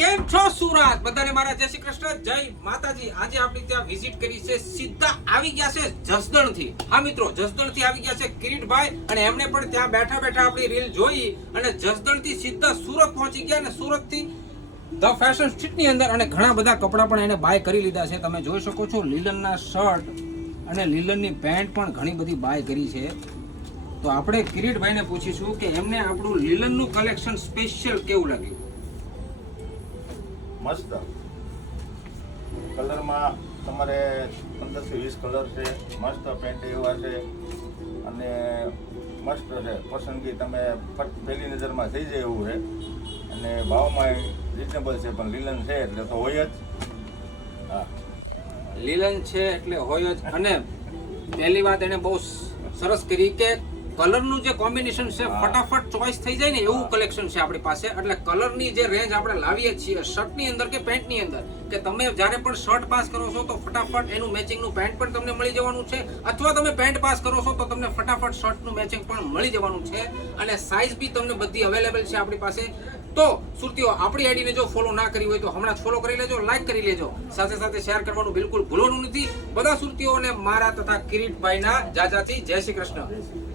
કેમ છો સુરત? બધાને મારા જય શ્રી કૃષ્ણ, જય માતાજી. આજે આપણે ત્યાં વિઝિટ કરી છે, સીધા આવી ગયા છે જસદણ થી. હા મિત્રો, જસદણ થી આવી ગયા છે કિરીટભાઈ, અને એમને પણ ત્યાં બેઠા બેઠા આપણી રીલ જોઈ અને જસદણ થી સીધા સુરત પહોંચી ગયા. અને સુરત થી ધ ફેશન સ્ટ્રીટ ની અંદર અને ઘણા બધા કપડા પણ એને બાય કરી લીધા છે. તમે જોઈ શકો છો લીલનના શર્ટ અને લીલનની પેન્ટ પણ ઘણી બધી બાય કરી છે. તો આપણે કિરીટભાઈને પૂછીશું કે એમને આપણું લીલનનું કલેક્શન સ્પેશિયલ કેવું લાગ્યું. મસ્ત કલરમાં તમારે 15 થી 20 કલર છે. મસ્ત પેન્ટ એવા છે અને મસ્ત છે. પસંદગી તમે પહેલી નજરમાં થઈ જાય એવું છે અને ભાવમાં રિઝનેબલ છે. પણ લીલન છે એટલે તો હોય જ. હા, લીલન છે એટલે હોય જ. અને પહેલી વાત એને બહુ સરસ કરી કે કલરનું જે કોમ્બિનેશન છે ફટાફટ ચોઇસ થઈ જાય ને એવું કલેક્શન છે આપણી પાસે. એટલે કલરની જે રેન્જ આપણે લાવીએ છીએ શર્ટની અંદર કે પેન્ટની અંદર, કે તમે જ્યારે પણ શર્ટ પાસ કરો છો તો ફટાફટ એનું મેચિંગનું પેન્ટ પણ તમને મળી જવાનું છે, અથવા તમે પેન્ટ પાસ કરો છો તો તમને ફટાફટ શર્ટનું મેચિંગ પણ મળી જવાનું છે. અને સાઇઝ બી તમને બધી અવેલેબલ છે આપણી પાસે. તો સુરતીઓ, આપણી આઈડીને જો ફોલો ના કરી હોય તો હમણાં જ ફોલો કરી લેજો, લાઈક કરી લેજો, સાથે સાથે શેર કરવાનું બિલકુલ ભૂલવાનું નથી. બધા સુરતીઓને મારા તથા કિરીટભાઈના જાજાથી જય શ્રી કૃષ્ણ.